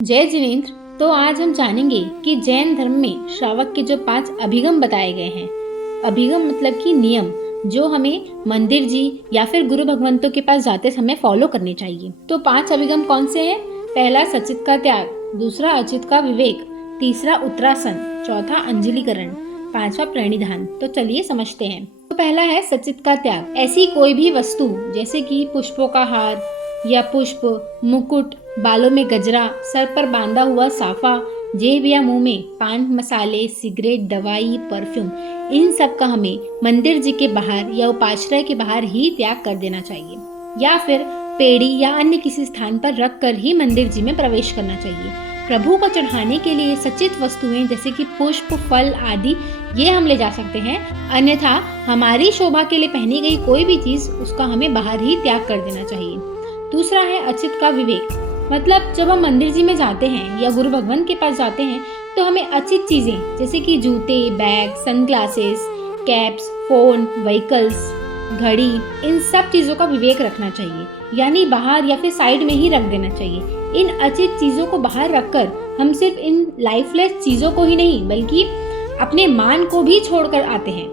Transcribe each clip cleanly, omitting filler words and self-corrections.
जय जिनेंद्र। तो आज हम जानेंगे कि जैन धर्म में श्रावक के जो 5 अभिगम बताए गए हैं। अभिगम मतलब कि नियम जो हमें मंदिर जी या फिर गुरु भगवंतों के पास जाते समय फॉलो करने चाहिए। तो 5 अभिगम कौन से हैं? पहला सचित का त्याग, दूसरा अचित का विवेक, तीसरा उत्तरासन, चौथा अंजलिकरण, पांचवा प्रणिधान। तो चलिए समझते हैं। तो पहला है सचित का त्याग। ऐसी कोई भी वस्तु जैसे कि पुष्पों का हार या पुष्प, मुकुट, बालों में गजरा, सर पर बांधा हुआ साफा, जेब या मुंह में पान मसाले, सिगरेट, दवाई, परफ्यूम, इन सब का हमें मंदिर जी के बाहर या उपाश्रय के बाहर ही त्याग कर देना चाहिए या फिर पेड़ी या अन्य किसी स्थान पर रख कर ही मंदिर जी में प्रवेश करना चाहिए। प्रभु को चढ़ाने के लिए सचित वस्तुएं जैसे कि पुष्प, फल आदि ये हम ले जा सकते हैं, अन्यथा हमारी शोभा के लिए पहनी गई कोई भी चीज उसका हमें बाहर ही त्याग कर देना चाहिए। दूसरा है अचित का विवेक, मतलब जब हम मंदिर जी में जाते हैं या गुरु भगवान के पास जाते हैं तो हमें अचित चीजें जैसे कि जूते, bag, sunglasses, caps, phone, vehicles, घड़ी, इन सब चीजों का विवेक रखना चाहिए, यानी बाहर या फिर साइड में ही रख देना चाहिए। इन अचित चीजों को बाहर रखकर हम सिर्फ इन लाइफलेस चीजों को ही नहीं बल्कि अपने मान को भी छोड़कर आते हैं,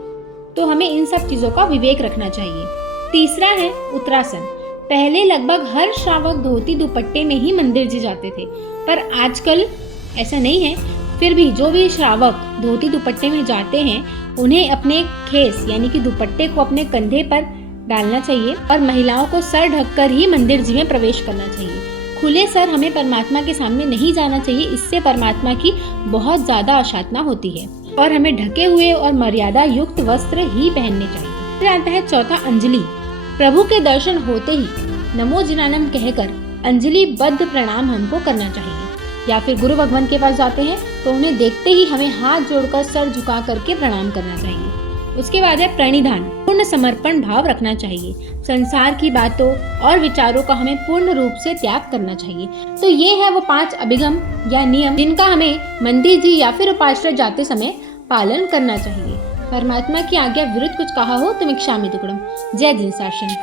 तो हमें इन सब चीजों का विवेक रखना चाहिए। तीसरा है उत्तरासन। पहले लगभग हर श्रावक धोती दुपट्टे में ही मंदिर जी जाते थे, पर आजकल ऐसा नहीं है। फिर भी जो भी श्रावक धोती दुपट्टे में जाते हैं उन्हें अपने खेस यानी कि दुपट्टे को अपने कंधे पर डालना चाहिए और महिलाओं को सर ढककर ही मंदिर जी में प्रवेश करना चाहिए। खुले सर हमें परमात्मा के सामने नहीं जाना चाहिए, इससे परमात्मा की बहुत ज्यादा अशातना होती है और हमें ढके हुए और मर्यादा युक्त वस्त्र ही पहनने चाहिए। फिर आता है चौथा अंजलि। प्रभु के दर्शन होते ही नमो जिनानम कहकर अंजलि बद्ध प्रणाम हमको करना चाहिए, या फिर गुरु भगवान के पास जाते हैं तो उन्हें देखते ही हमें हाथ जोड़कर सर झुका करके प्रणाम करना चाहिए। उसके बाद है प्रणिधान। पूर्ण समर्पण भाव रखना चाहिए। संसार की बातों और विचारों का हमें पूर्ण रूप से त्याग करना चाहिए। तो ये है वो 5 अभिगम या नियम जिनका हमें मंदिर जी या फिर उपाश्रय जाते समय पालन करना चाहिए। परमात्मा की आज्ञा विरुद्ध कुछ कहा हो तो मिक्षामि दुक्कडम। जय जिन शासन।